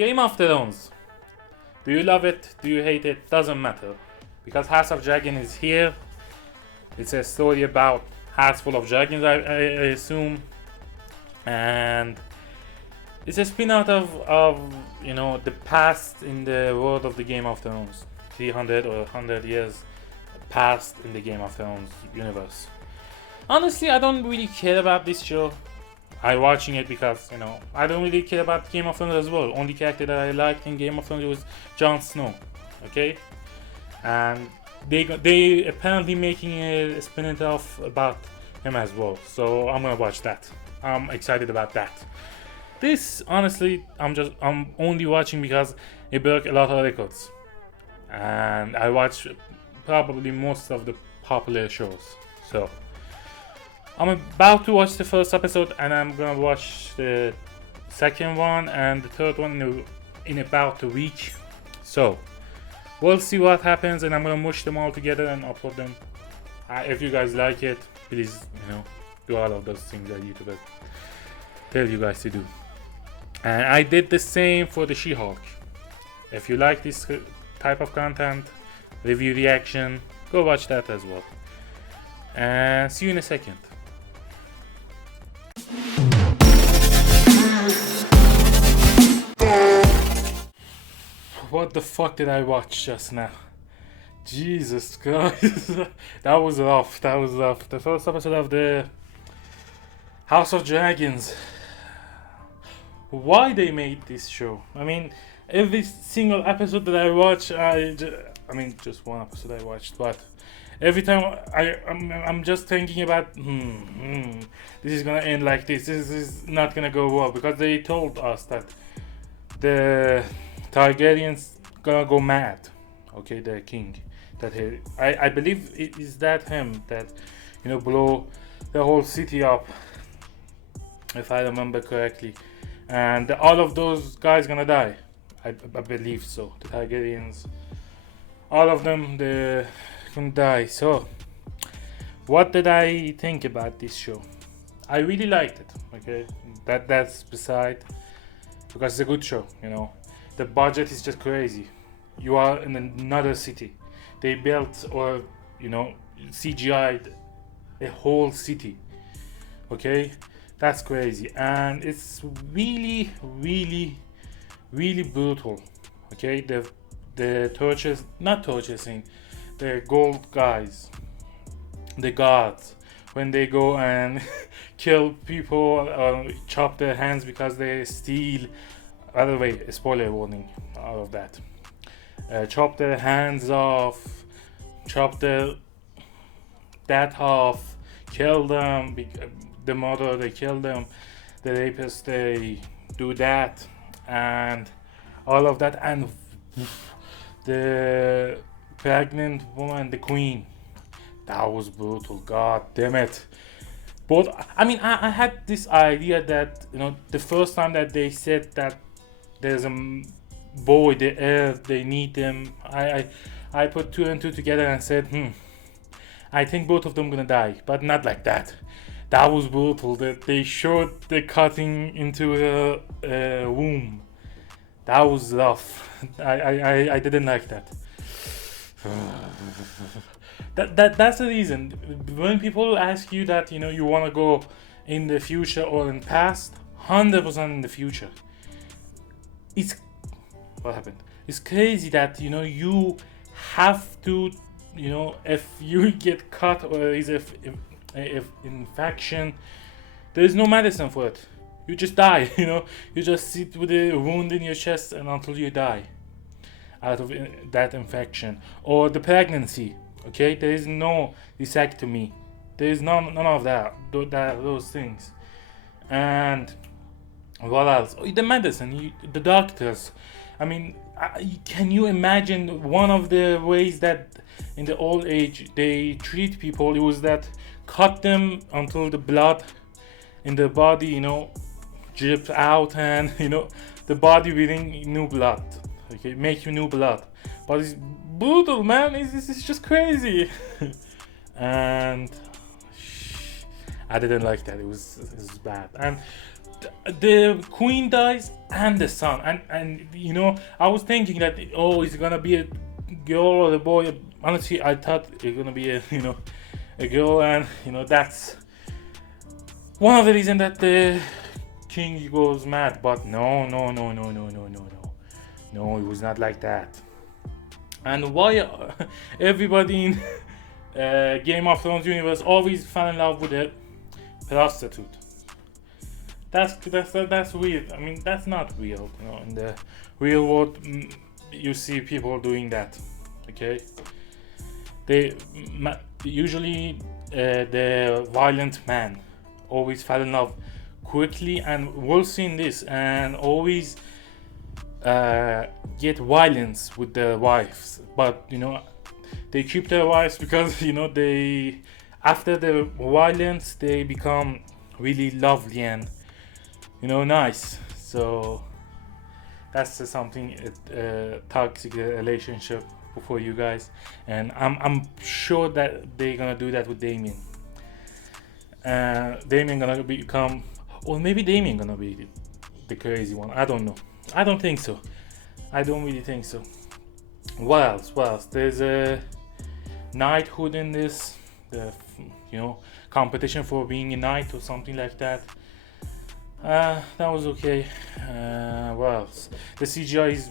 Game of Thrones. Do you love it? Do you hate it? Doesn't matter. Because House of Dragon is here. It's a story about House full of dragons, I assume. And it's a spin-out of the past in the world of the Game of Thrones. 300 or 100 years past in the Game of Thrones universe. Honestly, I don't really care about this show. I'm watching it because, I don't really care about Game of Thrones as well. Only character that I liked in Game of Thrones was Jon Snow. Okay? And they apparently making a spin-off about him as well. So I'm gonna watch that. I'm excited about that. This, honestly, I'm only watching because it broke a lot of records. And I watch probably most of the popular shows. So I'm about to watch the first episode, and I'm gonna watch the second one and the third one in about a week. So we'll see what happens, and I'm gonna mush them all together and upload them. If you guys like it, please, do all of those things that YouTube tell you guys to do. And I did the same for the She-Hulk. If you like this type of content, review reaction, go watch that as well. And see you in a second. What the fuck did I watch just now? Jesus Christ. That was rough. The first episode of the House of Dragons. Why they made this show? I mean, every single episode that I watch, just one episode I watched, but every time I'm just thinking about, this is gonna end like this. This is not gonna go well, because they told us that the Targaryens gonna go mad. Okay, the king. I believe it is that him that blow the whole city up, if I remember correctly, and all of those guys gonna die. I believe so. The Targaryens, all of them, they can die. So what did I think about this show? I really liked it. Okay, that's beside, because it's a good show. The budget is just crazy. You are in another city. They built or CGI'd a whole city. Okay, that's crazy, and it's really, really, really brutal. Okay, the torches, not torches, the gold guys, the guards, when they go and kill people or chop their hands because they steal. By the way, spoiler warning, all of that. Chop their hands off, chop that off, kill them. The murderer, they kill them. The rapists, they do that, and all of that. And the pregnant woman, the queen, that was brutal. God damn it. But I had this idea that the first time that they said that there's a boy, the heir, they need them, I put two and two together and said, I think both of them gonna die, but not like that. That was brutal. That they showed the cutting into her womb. That was rough. I didn't like that. That's the reason. When people ask you that you want to go in the future or in past, 100% in the future. What happened? It's crazy that you have to if you get cut or is if infection, there is no medicine for it. You just die. You just sit with a wound in your chest and until you die out of that infection or the pregnancy. Okay, there is no vasectomy. There is none of those things. And what else? The medicine, the doctors. Can you imagine one of the ways that in the old age they treat people? It was that cut them until the blood in the body, drips out, and the body breathing new blood. Okay, make you new blood. But it's brutal, man. It's just crazy. And I didn't like that. It was bad. And the queen dies and the son, and you know, I was thinking that, oh, it's gonna be a girl or a boy. Honestly, I thought it's gonna be a, you know, a girl, and you know, that's one of the reasons that the king goes mad. But no, it was not like that. And why everybody in Game of Thrones universe always fell in love with a prostitute? That's weird. I mean, that's not real. You know, in the real world, you see people doing that. Okay, they usually the violent man always fell in love quickly, and we'll see in this, and always get violence with their wives. But you know, they keep their wives because you know, they, after the violence, they become really lovely and, you know, nice. So that's something, toxic relationship for you guys, and I'm sure that they're gonna do that with Damien. Damien gonna become, or maybe Damien gonna be the crazy one. I don't know. I don't think so. I don't really think so. What else? What else? There's a knighthood in this. The, you know, competition for being a knight or something like that. That was okay. What else? The CGI is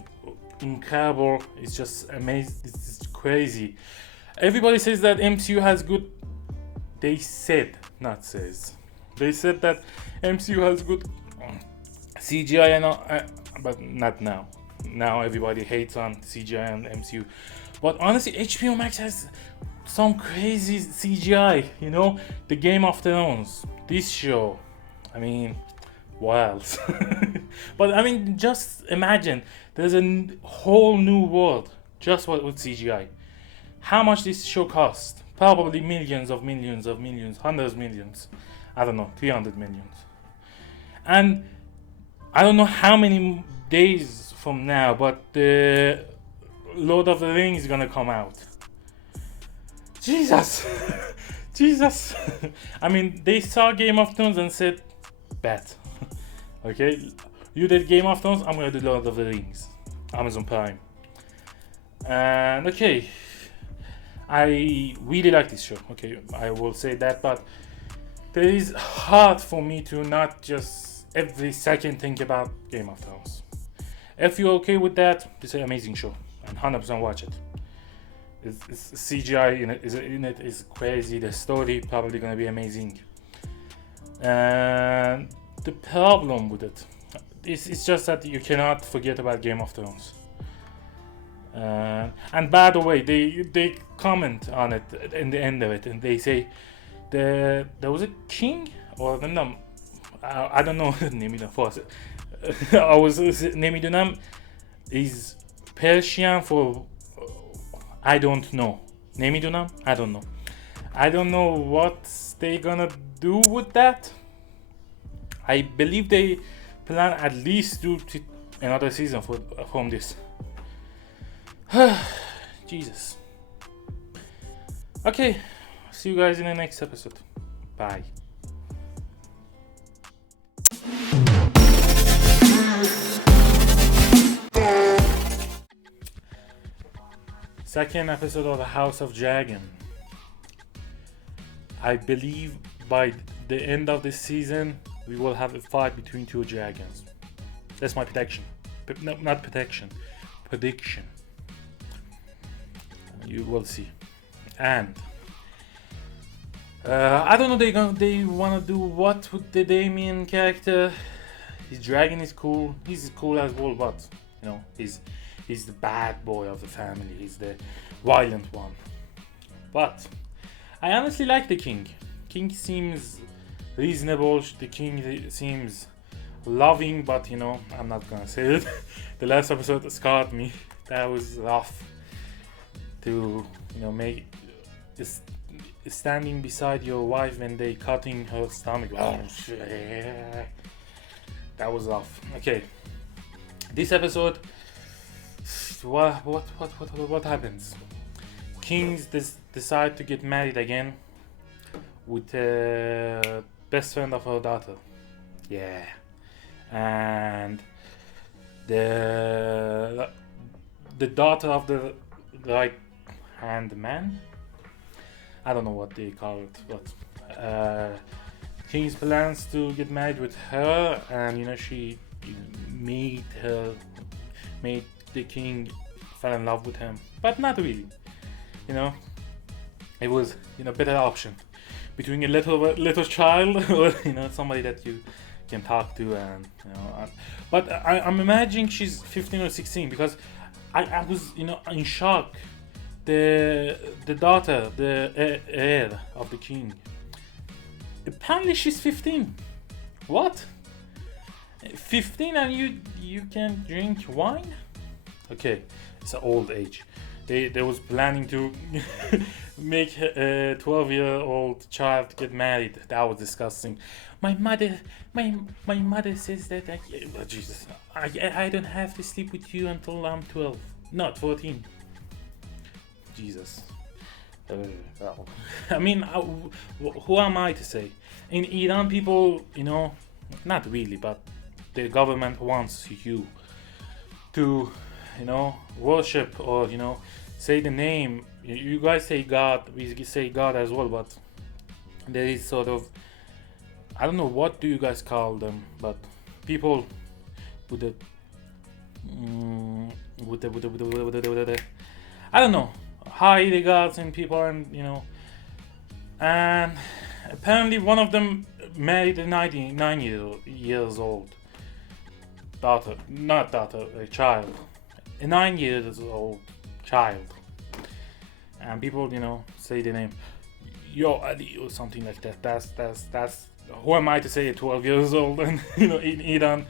incredible. It's just amazing. It's crazy. Everybody says that MCU has good. They said, not says. They said that MCU has good CGI, and but not now. Now everybody hates on CGI and MCU. But honestly, HBO Max has some crazy CGI. You know, the Game of Thrones, this show. I mean, wild. But I mean, just imagine there's a whole new world just with CGI. How much this show cost? Probably millions, hundreds of millions. I don't know, 300 millions. And I don't know how many days from now, but the Lord of the Rings is gonna come out. Jesus. Jesus. I mean, they saw Game of Thrones and said, bet. Okay, you did Game of Thrones, I'm gonna do Lord of the Rings. Amazon Prime. And okay, I really like this show. Okay, I will say that, but it is hard for me to not just every second think about Game of Thrones. If you're okay with that, it's an amazing show, and 100% watch it. It's CGI in it is crazy. The story probably gonna be amazing. And the problem with it is just that you cannot forget about Game of Thrones. And by the way, they comment on it in the end of it, and they say there was a king, or no, I don't know. I was Nemidunam is Persian for I don't know. Nemidunam? I don't know. I don't know what they gonna do with that. I believe they plan at least do another season from this. Jesus. Okay, see you guys in the next episode. Bye. Second episode of the House of Dragon. I believe by the end of this season we will have a fight between two dragons. That's my prediction. No, not protection. Prediction. You will see. And I don't know, they wanna do what with the Damien character. His dragon is cool. He's cool as well, but you know, he's the bad boy of the family. He's the violent one. But I honestly like the king. King seems reasonable. The king seems loving, but you know, I'm not gonna say it. The last episode scarred me. That was rough. To, you know, make just standing beside your wife when they cutting her stomach. Oh, shit. That was rough. Okay, this episode, what happens? Kings decide to get married again. with best friend of her daughter. Yeah, and the daughter of the right hand man. I don't know what they call it, but King's plans to get married with her, and she made the king fell in love with him, but not really. You know, it was better option between a little child or somebody that you can talk to, and but I'm imagining she's 15 or 16 because I was in shock. The daughter, the heir of the king. Apparently she's 15. What? 15 and you can drink wine? Okay, it's an old age. They was planning to make a 12-year-old child get married. That was disgusting. My mother says that Jesus, I don't have to sleep with you until I'm 12, not 14. Jesus. I mean, who am I to say? In Iran, people, not really, but the government wants you to, worship or, say the name. You guys say God, we say God as well, but there is sort of, I don't know what do you guys call them, but people with the, I don't know, high the gods and people, and apparently one of them married a 99 years old daughter, not daughter, a child, a 9 years old child, and people say the name Yo Ali or something like that. That's who am I to say 12 years old, and in Iran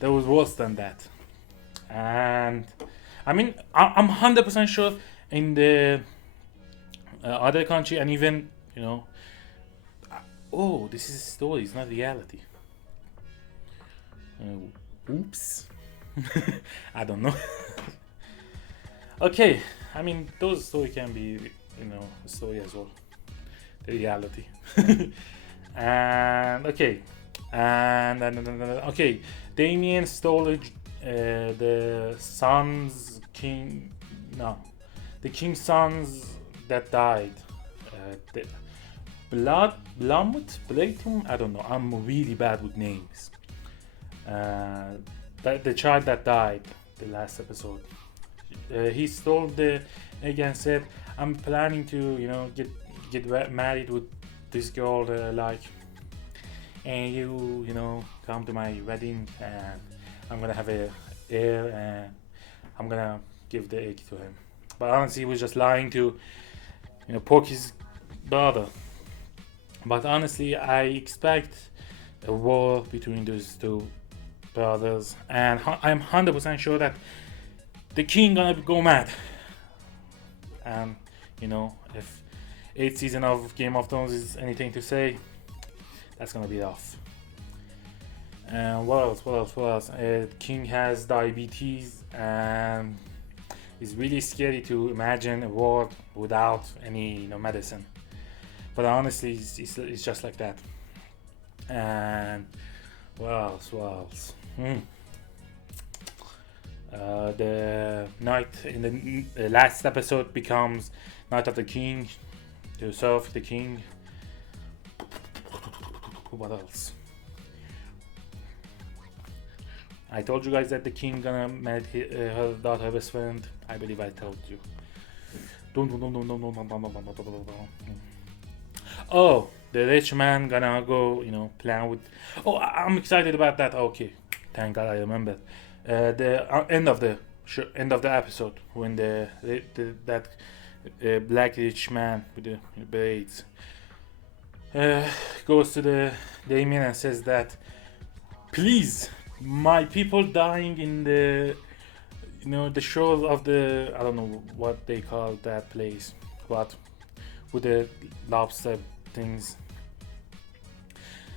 there was worse than that. And I mean, I'm 100% sure in the other country, and even oh, this is a story, it's not reality. Oops. I don't know. Okay, I mean, those story can be a story as well, the reality. And okay, and okay, Damien stole the son's king. No, the king's sons that died. The Blatum. I don't know. I'm really bad with names. The child that died the last episode. He stole the egg and said, "I'm planning to get married with this girl and you come to my wedding, and I'm gonna have a heir, and I'm gonna give the egg to him." But honestly, he was just lying to poke his daughter. But honestly, I expect a war between those two brothers, and I'm 100% sure that the king gonna go mad. And if 8th season of Game of Thrones is anything to say, that's gonna be rough. And what else? King has diabetes, and it's really scary to imagine a world without any medicine. But honestly, it's just like that. And what else? The night in the last episode becomes Night of the King, to serve the king. What else? I told you guys that the king gonna marry her daughter best friend. I believe I told you. Oh, the rich man gonna go, plan with. Oh, I'm excited about that. Okay, thank God I remembered. The end of the episode when that black rich man with the braids goes to the Damien and says that, please, my people dying in the the shores of the, I don't know what they call that place, but with the lobster things,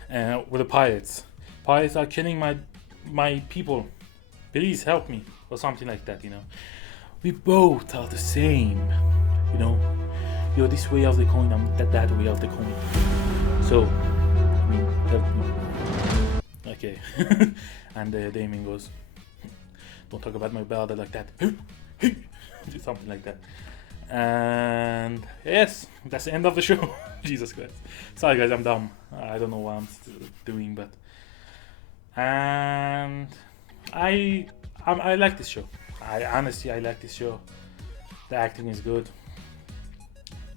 with the pirates are killing my people, please help me, or something like that. We both are the same. You're this way of the coin, I'm that way of the coin. So, help me. Okay. And Damien goes, don't talk about my brother like that. Something like that. And yes, that's the end of the show. Jesus Christ. Sorry guys, I'm dumb. I don't know what I'm doing, but and I like this show. I like this show. The acting is good.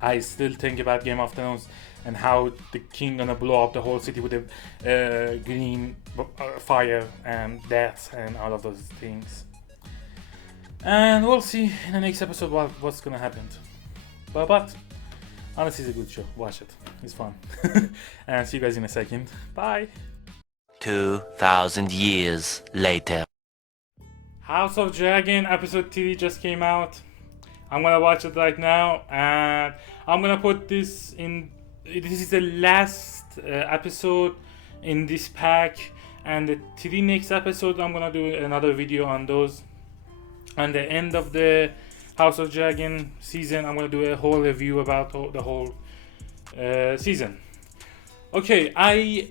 I still think about Game of Thrones and how the king gonna blow up the whole city with the green fire and death and all of those things. And we'll see in the next episode what's gonna happen. But honestly, it's a good show. Watch it. It's fun. And see you guys in a second. Bye. 2,000 years later. House of Dragon episode 3 just came out. I'm gonna watch it right now, and I'm gonna put this in. This is the last episode in this pack, and the 3 next episode I'm gonna do another video on those. And the end of the House of Dragon season, I'm gonna do a whole review about the whole season. Okay, I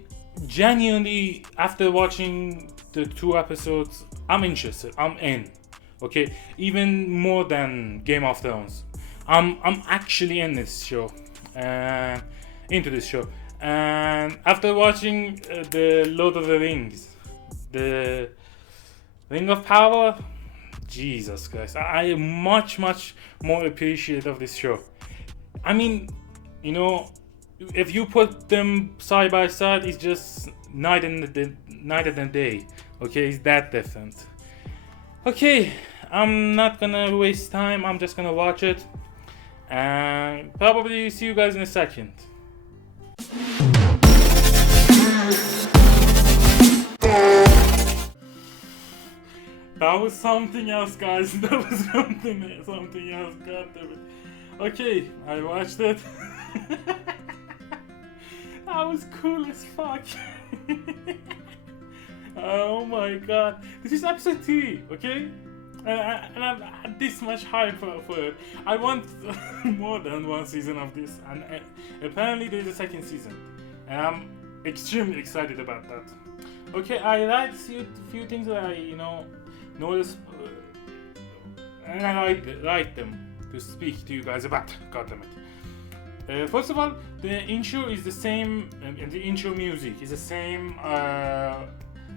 genuinely, after watching the 2 episodes, I'm interested. I'm in. Okay, even more than Game of Thrones. I'm actually in this show, into this show. And after watching the Lord of the Rings, the Ring of Power, Jesus Christ, I am much more appreciative of this show. I mean, you know, if you put them side by side, it's just night and day. Okay, it's that different. Okay, I'm not gonna waste time. I'm just gonna watch it, and probably see you guys in a second. That was something else, guys. That was something else. God damn it. Okay, I watched it. That was cool as fuck. Oh my god. This is episode 3, okay? And I've had this much hype for it. I want more than 1 season of this, and apparently there's a 2nd season. And I'm extremely excited about that. Okay, I like a few things that I, noticed, and I like them to speak to you guys about. God damn it. First of all, the intro is the same, and the intro music is the same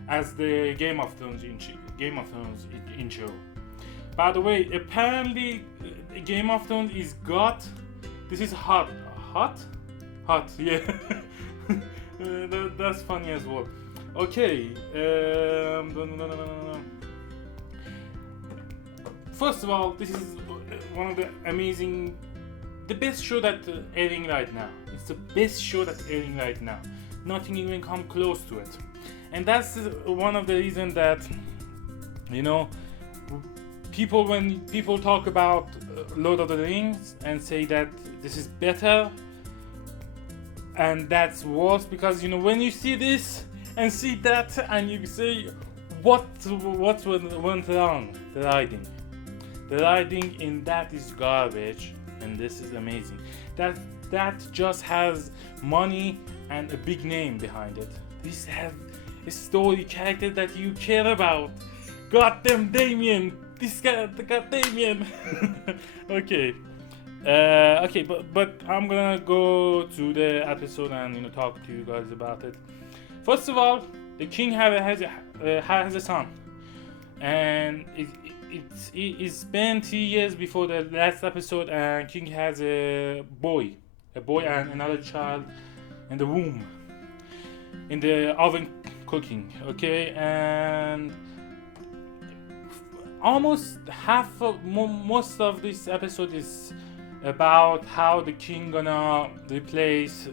as the Game of Thrones intro. By the way, apparently Game of Thrones is this is hot, yeah. That's funny as well. Okay, first of all, this is one of the best show that's airing right now. It's the best show that's airing right now. Nothing even come close to it. And that's one of the reasons that, when people talk about Lord of the Rings and say that this is better and that's worse, because when you see this and see that and you say what went wrong, the writing in that is garbage, and this is amazing. That just has money and a big name behind it. This have a story character that you care about. Goddamn Damien! This guy, got Damien. Okay. Okay, but I'm gonna go to the episode and talk to you guys about it. First of all, the king has a son, and it's been 3 years before the last episode, and king has a boy and another child in the womb, in the oven cooking. Okay, and almost most of this episode is about how the king gonna replace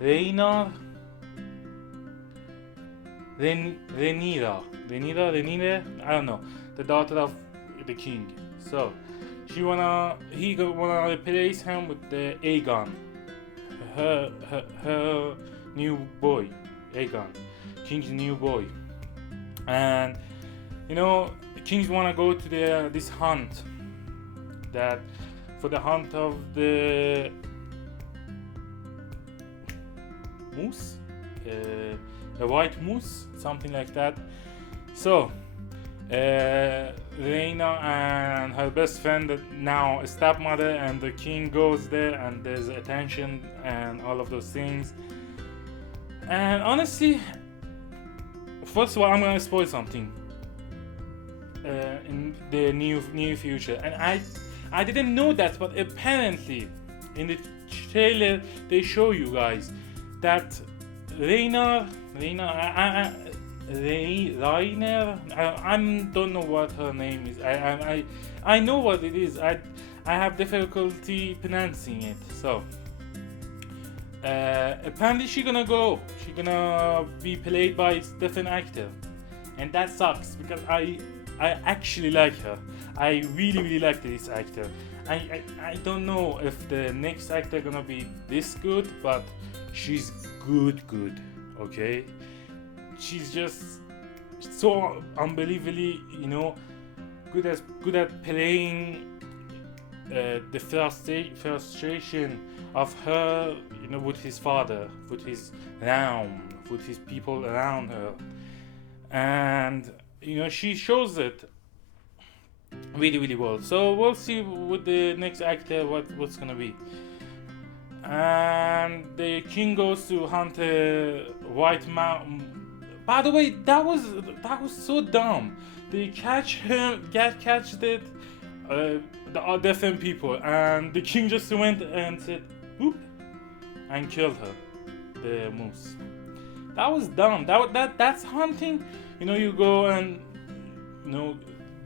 Rhaenyra, I don't know, the daughter of the king. So he wanna replace him with the Aegon, her new boy, Aegon, king's new boy. And the kings wanna go to this hunt, for the hunt of the moose, a white moose, something like that. So Rhaena and her best friend, now a stepmother, and the king goes there, and there's attention and all of those things. And honestly, first of all, I'm gonna spoil something in the near future, and I didn't know that, but apparently in the trailer they show you guys that Rainer, I don't know what her name is. I know what it is. I have difficulty pronouncing it. So apparently she's gonna be played by a different actor, and that sucks because I actually like her. I really like this actor. I don't know if the next actor gonna be this good, but she's good. Okay, she's just so unbelievably, good at playing the frustration of her, with his father, with his realm, with his people around her, and she shows it really well. So we'll see with the next actor what's gonna be. And the king goes to hunt a white mountain. By the way, that was so dumb. They catch the different people, and the king just went and said boop and killed her, the moose. That was dumb. That's hunting. You go and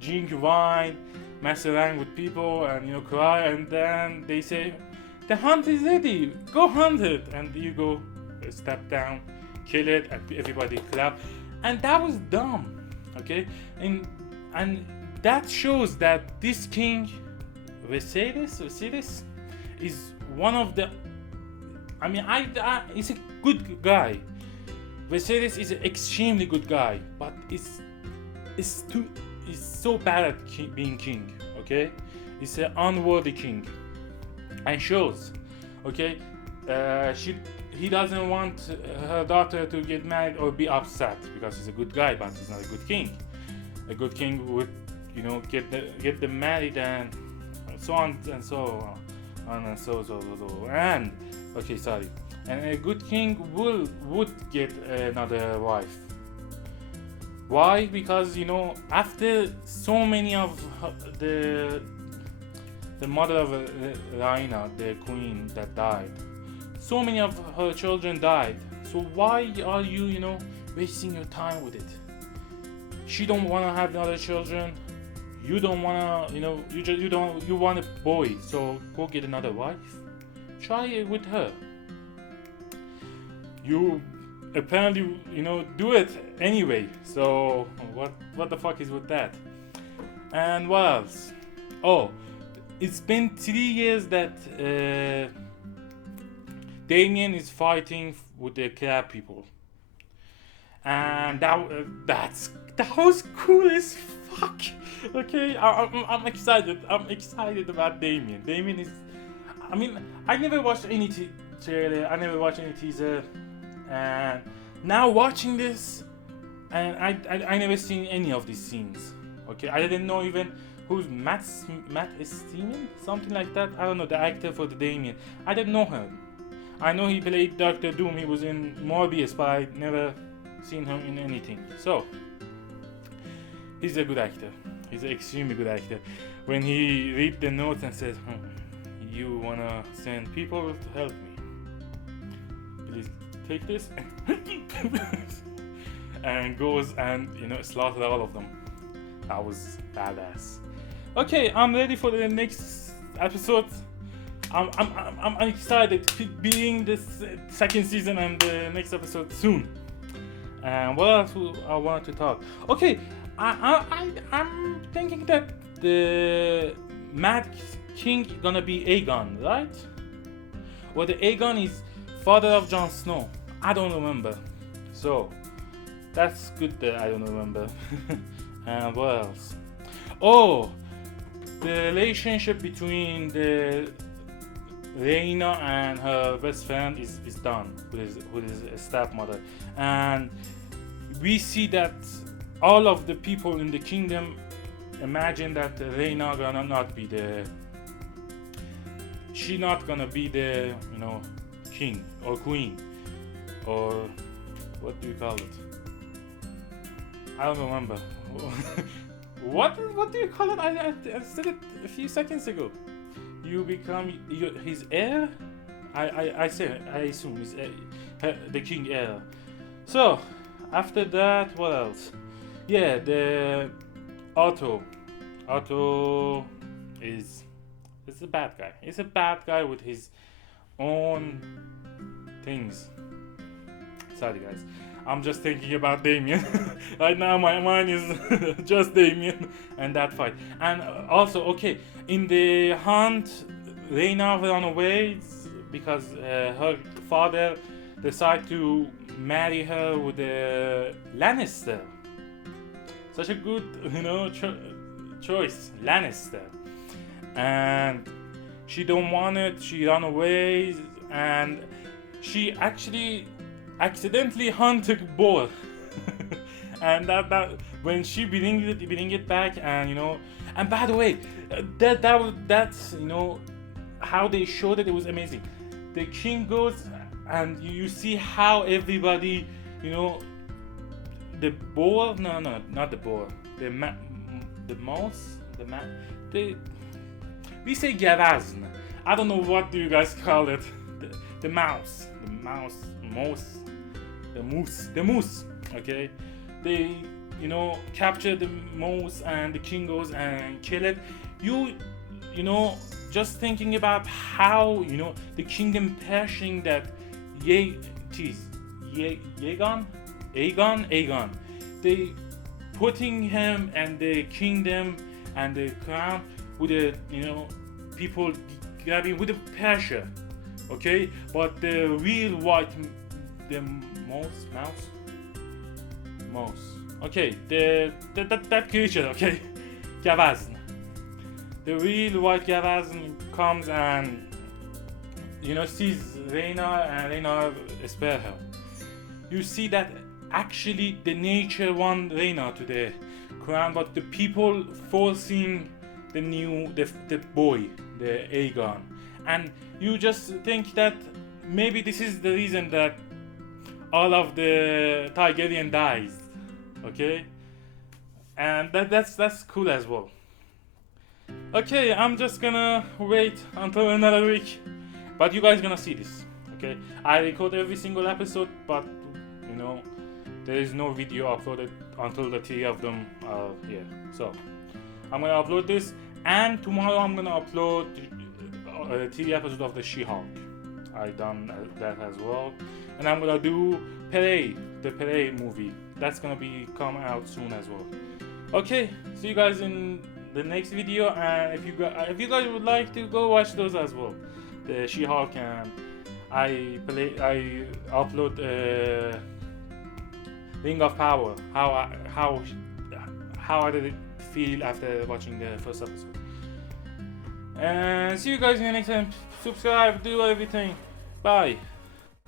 drink wine, mess around with people, and cry, and then they say the hunt is ready, go hunt it, and you go step down, kill it, and everybody clap. And that was dumb. Okay, and that shows that this king Viserys is one of the, he's a good guy. Viserys is an extremely good guy, but is so bad at being king. Okay, he's an unworthy king, and shows. Okay, he doesn't want her daughter to get married or be upset because he's a good guy, but he's not a good king. A good king would get them married and so on and so on and so and okay, sorry. And a good king would get another wife. Why? Because after so many of the mother of Rhaena, the queen that died, so many of her children died. So why are you wasting your time with it? She don't want to have other children. You don't want to, you want a boy. So go get another wife. Try it with her. You apparently do it anyway. So what the fuck is with that? And what else? Oh, it's been 3 years that Damien is fighting with the crab people, and that was cool as fuck. Okay, I'm excited. I'm excited about Damien. Damien is, I never watched any trailer. I never watched any teaser, and now watching this, and I never seen any of these scenes. Okay, I didn't know even who's Matt Esteeman, something like that. I don't know, the actor for the Damien. I didn't know him. I know he played Doctor Doom. He was in Morbius, but I never seen him in anything. So he's a good actor. He's an extremely good actor. When he read the note and says, "You wanna send people to help me? Please take this," and goes and slaughter all of them. That was badass. Okay, I'm ready for the next episode. I'm excited being this second season and the next episode soon. And what else I want to talk? Okay, I'm thinking that the Mad King gonna be Aegon, right? Well, the Aegon is father of Jon Snow. I don't remember, so that's good that I don't remember. And what else? Oh, the relationship between the Reina and her best friend is done with his stepmother, and we see that all of the people in the kingdom imagine that Reina gonna not be she not gonna be the king or queen, or what do you call it? I don't remember. What do you call it? I said it a few seconds ago. You become his heir. I assume his the king heir. So after that, what else? Yeah, the Otto is a bad guy. He's a bad guy with his own things. Sorry guys, I'm just thinking about Damien. Right now my mind is just Damien and that fight. And also, okay, in the hunt, Reina ran away because her father decided to marry her with a Lannister. Such a good, choice, Lannister. And she don't want it. She ran away, and she actually accidentally hunted boar. And that when she bring it back, and and by the way, that's how they showed it. It was amazing. The king goes, and you see how everybody, the boar, no, not the boar, the mouse, we say gavazn. I don't know what do you guys call it. The moose. Okay, they capture the mouse, and the king goes and kill it. Just thinking about how the kingdom perishing, that Aegon, they putting him and the kingdom and the crown with the people grabbing with the pressure, okay? But the real white, the mouse, okay, that creature, okay, Gavazn. The real white Gavazn comes and sees Reina, and Reina spare her. You see that actually the nature want Reina to the crown, but the people forcing the boy, the Aegon. And you just think that maybe this is the reason that all of the Targaryen dies, okay? And that's cool as well. Okay, I'm just gonna wait until another week, but you guys gonna see this, okay? I record every single episode, but there is no video uploaded until the three of them are here. So I'm gonna upload this, and tomorrow I'm gonna upload 3 episodes of the She-Hulk. I done that as well, and I'm gonna do the Pele movie. That's gonna be come out soon as well. Okay, see you guys in the next video, and if you guys would like to go watch those as well, the She-Hulk, and I upload Ring of Power. How did it feel after watching the first episode? And see you guys in the next time. Subscribe, do everything. Bye.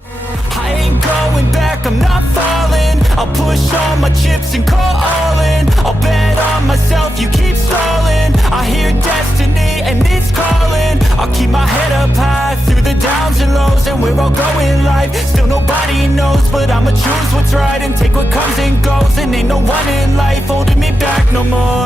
I ain't going back, I'm not falling. I'll push all my chips and call all in. I'll bet on myself, you keep stalling. I hear destiny and it's calling. I'll keep my head up high through the downs and lows, and we're all going live. Still nobody knows, but I'ma choose what's right and take what comes and goes. And ain't no one in life holding me back no more.